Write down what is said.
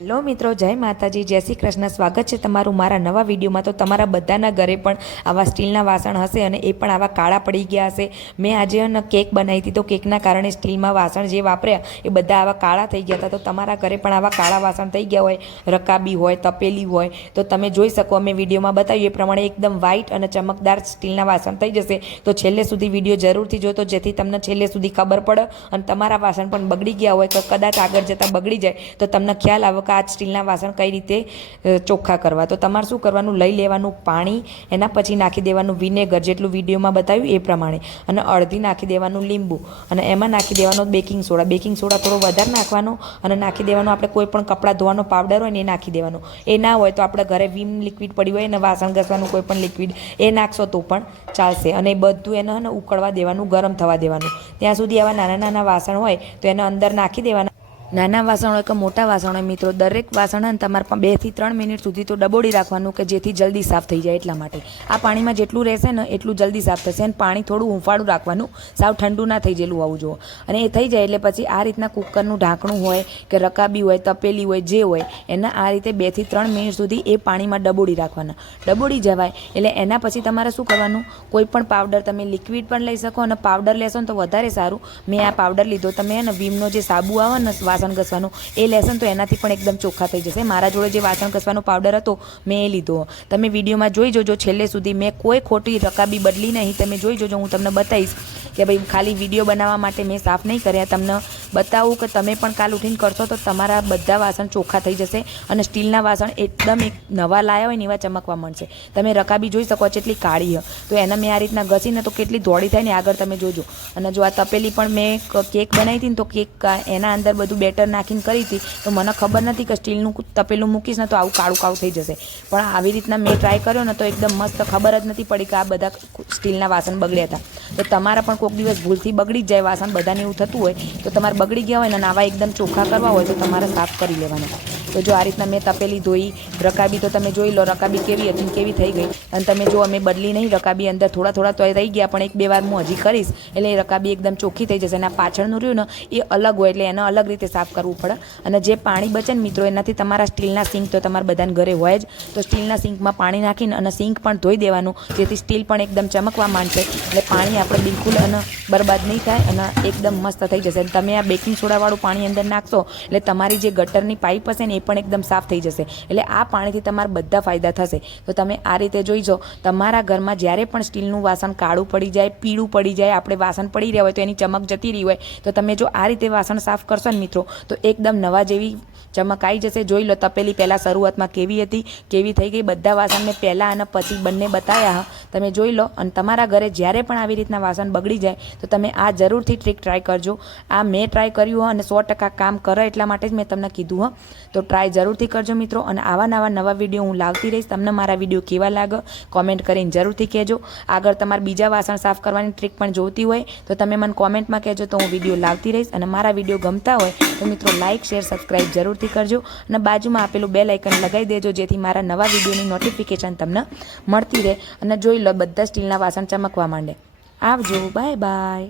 Hello મિત્રો, જય માતાજી, જય શ્રી કૃષ્ણ. સ્વાગત છે તમારું મારા નવા વિડીયોમાં. તો તમારા બધાના ઘરે પણ આવા સ્ટીલના વાસણ હશે અને એ પણ આવા કાળા પડી ગયા હશે. મેં આજે કેક બનાવી હતી, તો કેકના કારણે સ્ટીલમાં વાસણ જે વાપર્યા એ બધા આવા કાળા થઈ ગયા હતા. તો તમારા ઘરે પણ આવા કાળા વાસણ થઈ ગયા હોય, રકાબી હોય, તપેલી હોય, તો તમે જોઈ શકો. અમે વિડીયોમાં બતાવ્યું એ પ્રમાણે એકદમ વ્હાઇટ અને ચમકદાર સ્ટીલના વાસણ થઈ જશે. તો છેલ્લે સુધી વિડીયો જરૂરથી જોતો, જેથી તમને છેલ્લે સુધી ખબર પડે અને તમારા વાસણ પણ બગડી ગયા હોય તો કદાચ આગળ જતાં બગડી જાય તો તમને ખ્યાલ આવે કે આ સ્ટીલના વાસણ કઈ રીતે ચોખ્ખા કરવા. તો તમારે શું કરવાનું, લઈ લેવાનું પાણી, એના પછી નાખી દેવાનું વિનેગર, જેટલું વિડીયોમાં બતાવ્યું એ પ્રમાણે, અને અડધી નાખી દેવાનું લીંબુ, અને એમાં નાખી દેવાનો બેકિંગ સોડા. બેકિંગ સોડા થોડો વધારે નાખવાનો, અને નાખી દેવાનો આપણે કોઈ પણ કપડાં ધોવાનો પાવડર હોય ને એ નાખી દેવાનો. એ ના હોય તો આપણે ઘરે વિમ લિક્વિડ પડી હોય ને વાસણ ઘસવાનું કોઈ પણ લિક્વિડ એ નાખશો તો પણ ચાલશે. અને એ બધું એને ઉકળવા દેવાનું, ગરમ થવા દેવાનું. ત્યાં સુધી આવા નાના નાના વાસણ હોય તો એને અંદર નાખી દેવાના. નાના વાસણ હોય કે મોટા વાસણ હોય મિત્રો, દરેક વાસણ હોય ને તમારે 2 થી 3 મિનિટ સુધી તો ડબોળી રાખવાનું, કે જેથી જલ્દી સાફ થઈ જાય. એટલા માટે આ પાણીમાં જેટલું રહેશે ને એટલું જલ્દી સાફ થશે. અને પાણી થોડું હૂંફાળું રાખવાનું, સાવ ઠંડુ ના થઈ ગયેલું હોવું જોઈએ. અને એ થઈ જાય એટલે પછી આ રીતના કુકરનું ઢાંકણું હોય કે રકાબી હોય, તપેલી હોય, જે હોય એના આ રીતે 2 થી 3 મિનિટ સુધી એ પાણીમાં ડબોળી રાખવાના. ડબોળી જવાય એટલે એના પછી તમારે શું કરવાનું, કોઈ પણ પાવડર, તમે લિક્વિડ પણ લઈ શકો અને પાવડર લેશો ને તો વધારે સારું. મેં આ પાવડર લીધો. તમે ને વિમનો જે સાબુ આવે ને વાસણ ઘસવાનું એ લેસન, તો એનાથી પણ એકદમ ચોખ્ખા થઈ જશે. મારા જોડે જે વાસણ ઘસવાનો પાવડર હતો મેં એ લીધો. તમે વિડીયોમાં જોઈ જોજો છેલ્લે સુધી. મેં કોઈ ખોટી રકાબી બદલી નહીં. તમે જોઈ જોજો, હું તમને બતાવીશ કે ભાઈ ખાલી વિડીયો બનાવવા માટે મેં સાફ નહીં કર્યા. તમને બતાવું કે તમે પણ કાલ ઉઠીને કરશો તો તમારા બધા વાસણ ચોખ્ખા થઈ જશે. અને સ્ટીલના વાસણ એકદમ એક નવા લાયા હોય ને એવા ચમકવા મળશે. તમે રકાબી જોઈ શકો જેટલી કાળી હોય, તો એને મેં આ રીતના ઘસીને તો કેટલી ધોળી થાય ને આગળ તમે જોજો. અને જો આ તપેલી પણ મેં કેક બનાવી હતી ને, તો કેક એના અંદર બધું બેટર નાખીને કરી હતી. તો મને ખબર નથી કે સ્ટીલનું તપેલું મૂકીશ ને તો આવું કાળું કાળું થઈ જશે. પણ આવી રીતના મેં ટ્રાય કર્યો ને તો એકદમ મસ્ત, ખબર જ નથી પડી કે આ બધા સ્ટીલના વાસણ બગડ્યા હતા. તો તમારા પણ કોઈક દિવસ ભૂલથી બગડી જ જાય વાસણ, બધાને એવું થતું હોય. તો તમારે બગડી ગયા હોય ને આવા એકદમ ચોખ્ખા કરવા હોય તો તમારે સાફ કરી લેવાના. તો જો આ રીતના મેં તપેલી ધોઈ, રકાબી તો તમે જોઈ લો રકાબી કેવી હતી, કેવી થઈ ગઈ. અને તમે જો અમે બદલી નહીં રકાબી, અંદર થોડા થોડા તો રહી ગયા, પણ 1-2 વાર હું હજી કરીશ એટલે એ રકાબી એકદમ ચોખ્ખી થઈ જશે. અને આ પાછળનું રહ્યું ને એ અલગ હોય એટલે એને અલગ રીતે સાફ કરવું પડે. અને જે પાણી બચે ને મિત્રો, એનાથી તમારા સ્ટીલના સિંક તો તમારા બધાને ઘરે હોય જ, તો સ્ટીલના સિંકમાં પાણી નાખીને અને સિંક પણ ધોઈ દેવાનું, જેથી સ્ટીલ પણ એકદમ ચમકવા માંડશે. એટલે પાણી આપણે બિલકુલ અને બરબાદ નહીં થાય અને એકદમ મસ્ત થઈ જશે. તમે આ બેકિંગ સોડાવાળું પાણી અંદર નાખશો એટલે તમારી જે ગટરની પાઇપ હશે ને એ પણ એકદમ સાફ થઈ જશે. એટલે આ પાણીથી તમારા બધા ફાયદા થશે. તો તમે આ રીતે જોઈજો. તમારા ઘરમાં જ્યારે પણ સ્ટીલનું વાસણ કાળું પડી જાય, પીળું પડી જાય, આપણે વાસણ પડી રહ્યા હોય તો એની ચમક જતી રહી હોય, તો તમે જો આ રીતે વાસણ સાફ કરશો ને મિત્રો, તો એકદમ નવા જેવી ચમક આવી જશે. જોઈ લો તપેલી પહેલાં શરૂઆતમાં કેવી હતી, કેવી થઈ ગઈ. બધા વાસણ મેં પહેલાં અને પછી બંને બતાવ્યા. તમે જોઈ લો. અને તમારા ઘરે જ્યારે પણ આવી રીતના વાસણ બગડી જાય તો તમે આ જરૂરથી ટ્રીક ટ્રાય કરજો. આ મેં ટ્રાય કર્યું અને 100% કામ કરે, એટલા માટે જ મેં તમને કીધું. તો ટ્રાય જરૂરથી કરજો મિત્રો. અને આવા નવા વિડીયો હું લાવતી રહીશ. તમને મારા વિડીયો કેવા લાગે કોમેન્ટ કરીને જરૂરથી કહેજો. આગળ તમારે બીજા વાસણ સાફ કરવાની ટ્રીક પણ જોઈતી હોય તો તમે મને કોમેન્ટમાં કહેજો, તો હું વિડીયો લાવતી રહીશ. અને મારા વિડીયો ગમતા હોય તો મિત્રો લાઇક, શેર, સબસ્ક્રાઈબ જરૂરથી કરજો. અને બાજુમાં આપેલું બેલ આઇકન લગાવી દેજો, જેથી મારા નવા વિડીયોની નોટિફિકેશન તમને મળતી રહે. અને જોઈ લો બધા સ્ટીલના વાસણ ચમકવા માંડે. આવજો, બાય બાય.